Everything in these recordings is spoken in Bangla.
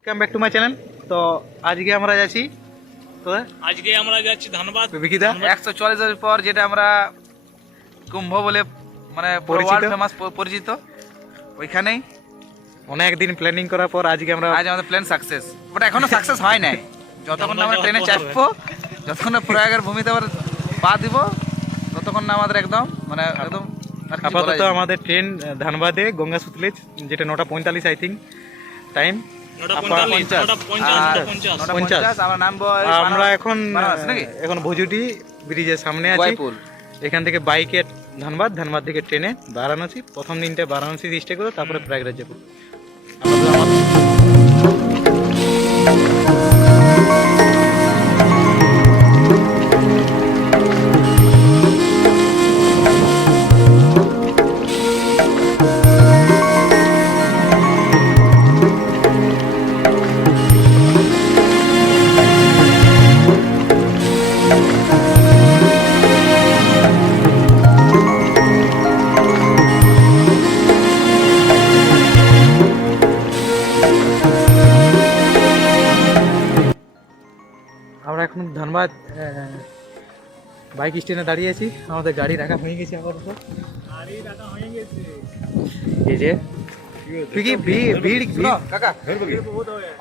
Welcome back to my channel. তো আজকে আমরা যাচ্ছি ধানবাদ বিকিদা 140 এর পর যেটা আমরা কুম্ভ বলে মানে পরিচিত। ফেমাস পরিচিত, ওইখানেই অনেক দিন প্ল্যানিং করার পর আজকে আমরা আজ আমাদের প্ল্যান সাকসেস। বাট এখনো সাকসেস হয় নাই। যতক্ষণ না আমরা ট্রেনে চাপবো, যতক্ষণ না প্রয়াগের ভূমিতে আবার পা দিব, ততক্ষণ না আমাদের একদম মানে একদম আর কিছু বলা আপাতত যায় না। আমাদের ট্রেন ধানবাদে গঙ্গা সুতলেজ, যেটা 9:45 আই থিঙ্ক টাইম। 9:50 আমরা নামবো আমরা এখন বারাণসী নাকি? এখন ভুজুটি ব্রিজের সামনে আছি। গোয়াইপুর। এখান থেকে বাইকে ধানবাদ, ধানবাদ থেকে ট্রেনে বারাণসী। প্রথম দিনটা বারাণসী স্টে করবো, তারপরে প্রয়াগরাজ যাবো। আমরা এখন ধানবাদ বাইক স্ট্যান্ডে দাঁড়িয়ে আছি। আমাদের গাড়ি রাখা হয়ে গেছে আপাতত। এই যে তুই কি ভিড় কাকা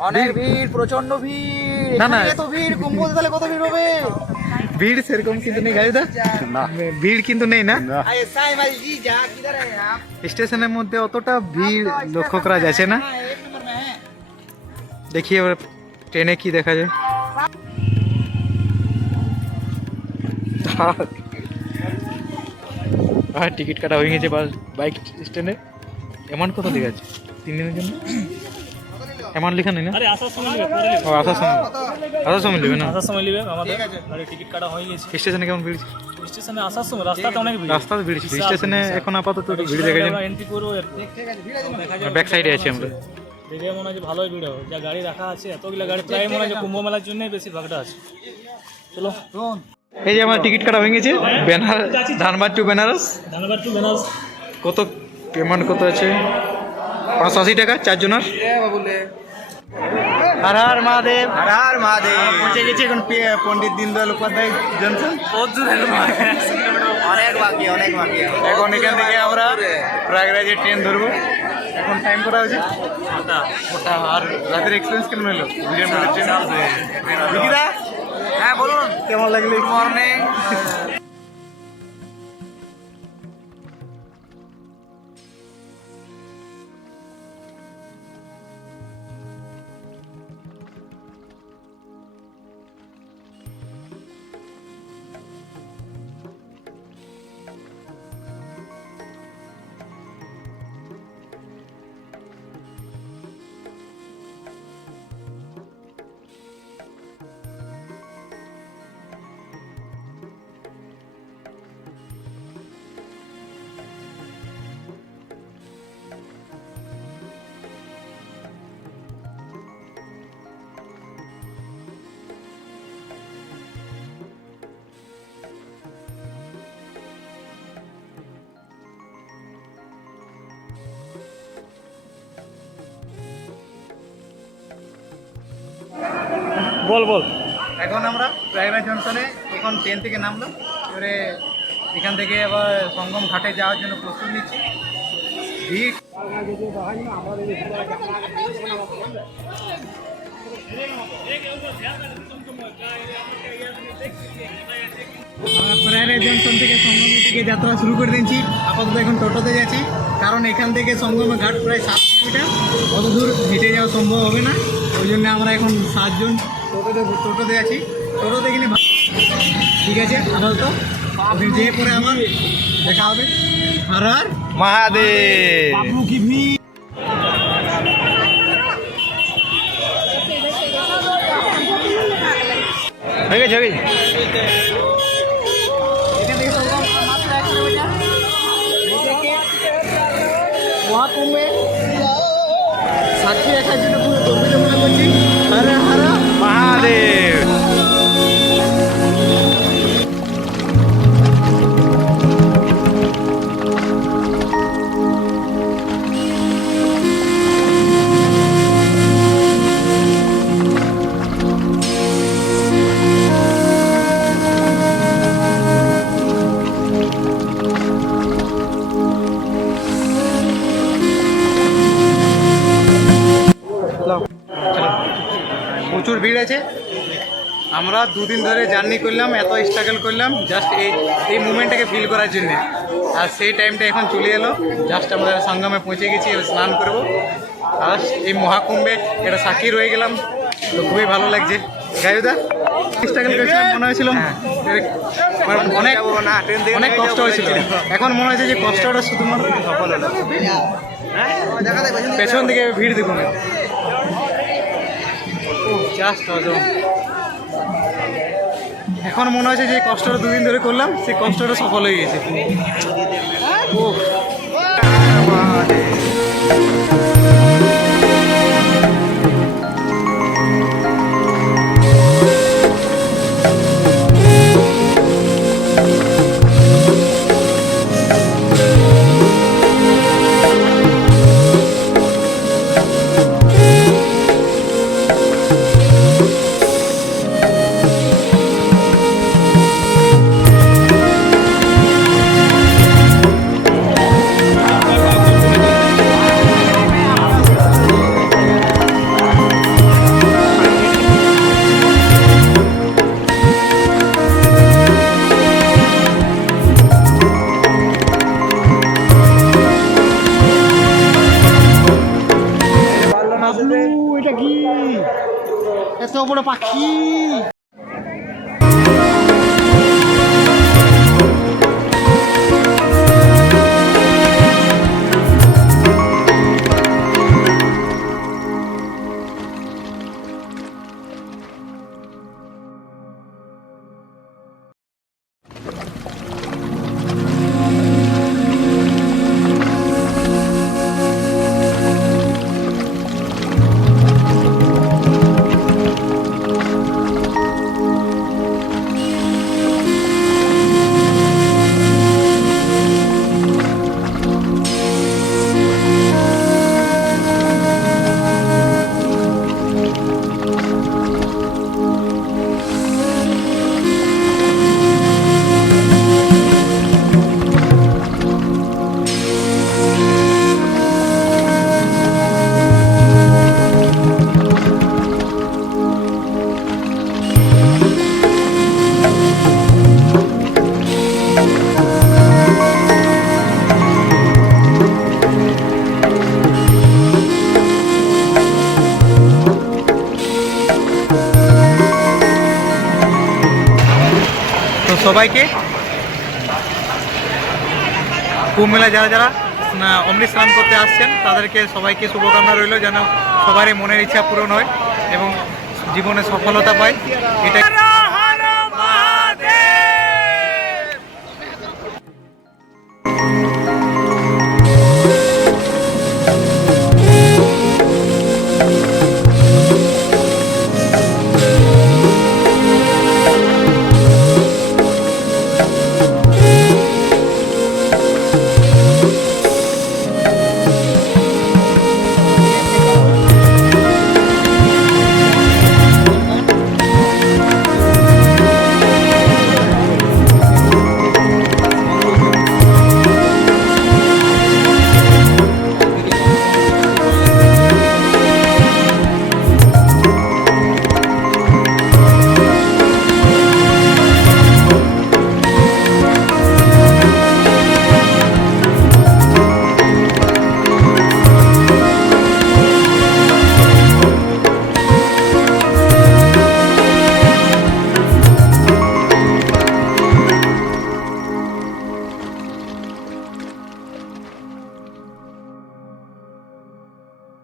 অনেক ভিড়, প্রচন্ড ভিড়। না, না। এখানে এত ভিড়, কুম্ভ তাহলে কত ভিড় হবে? ভিড় সেরকম কিন্তু নেই গাড়িটা, ভিড় কিন্তু নেই না। স্টেশনের মধ্যে অতটা ভিড় লক্ষ্য করা যাচ্ছে না। দেখি এবার ট্রেনে কি দেখা যায়। আর টিকিট কাটা হয়ে গেছে বাইক স্ট্যান্ডে। অ্যামাউন্ট কত লেগে আছে 3 দিনের জন্য? অ্যামাউন্ট লেখা নেই না? আরে আসার সময় নেবে, পরে নেবে। ও আসার সময় নেবে না? আসার সময় নেবে। আমাদের গাড়ি টিকিট কাটা হয়ে গেছে। স্টেশনে কেমন ভিড়? স্টেশনে আসার সময় রাস্তাতে অনেক ভিড়। রাস্তাতে ভিড় ছিল, স্টেশনে এখন আপাতত ভিড় দেখা যায়। এন্ট্রি করবো, দেখা যায় ব্যাক সাইডে আছি আমরা। দেখে মনে হয় যে ভালোই ভিড় হবে। যা গাড়ি রাখা আছে, এতগুলো গাড়ি প্রায় মনে হয় যে কুম্ভ মেলার জন্যই বেশি ভাগটা আছে। চলো এই যে আমার টিকিট কাটা হয়ে গেছে, ধানবাদ টু বেনারস। ধানবাদ টু বেনারস। কত পেমেন্ট কত আছে? 580 টাকা 4 জনের। হর হর মহাদেব। হর হর মহাদেব। পৌঁছে গেছি এখন পণ্ডিত দীনদয়াল উপাধ্যায় জংশন। অনেক বাকি, অনেক বাকি। এখন এখান থেকে আমরা প্রয়াগরাজের ট্রেন ধরবো। এখন টাইম করা হয়েছে ওটা। আর রাতের এক্সপিরিয়েন্স কেমন হলো? বিকিদা হ্যাঁ বলুন, কেমন লাগলো? মর্নিং। বল বল। এখন আমরা প্রয়াগরাজ জংশনে এখন ট্রেন থেকে নামলাম। এবারে এখান থেকে আবার সঙ্গম ঘাটে যাওয়ার জন্য প্রস্তুত নিচ্ছি। ভিড় প্রয়াগরাজ জংশন থেকে সঙ্গমের দিকে যাত্রা শুরু করে দিয়েছি। আপাতত এখন টোটোতে যাচ্ছি, কারণ এখান থেকে সঙ্গম ঘাট প্রায় 7 কিলোমিটার। অত দূর হেঁটে যাওয়া সম্ভব হবে না, ওই জন্য আমরা এখন 7 জন টোটোতে আছি। টোটোতে কিনে ঠিক আছে। আপাতত ওখানে যেয়ে পরে আমার দেখা হবে। হর হর মহাদেব। বাবু কি ভিড়! হয়ে গেছে, হয়ে গেছে। এখান থেকে সঙ্গম মাত্র 1 কিলোমিটার। মহাকুম্ভে সাক্ষী রাখার জন্য পুরো গর্বিত মনে করছি। হর হর মহাদেব। ভিড় আছে। আমরা দুদিন ধরে জার্নি করলাম, এত স্ট্রাগল করলাম জাস্ট এই মুমেন্টটাকে ফিল করার জন্য। আর সেই টাইমটা এখন চলে এলো, জাস্ট আমরা সঙ্গমে পৌঁছে গেছি, এবার স্নান করবো। আর এই মহাকুম্ভে এটা সাক্ষী রয়ে গেলাম, তো খুবই ভালো লাগছে। গায়ুদা স্ট্রাগল করেছিলাম, মনে হয়েছিল অনেক অনেক কষ্ট হয়েছিল, এখন মনে হয়েছে যে কষ্টটা শুধুমাত্র সফল হলো। পেছন দিকে ভিড় দেখুন, জাস্ট এখন মনে হচ্ছে যে কষ্টটা দুদিন ধরে করলাম, সেই কষ্টটা সফল হয়ে গেছে। এটা কি এত বড় পাখি? তো সবাইকে কুম্ভ মেলায় যারা যারা অমৃত স্নান করতে আসছেন তাদেরকে সবাইকে শুভকামনা রইল, যেন সবারই মনের ইচ্ছা পূরণ হয় এবং জীবনে সফলতা পায়। এটা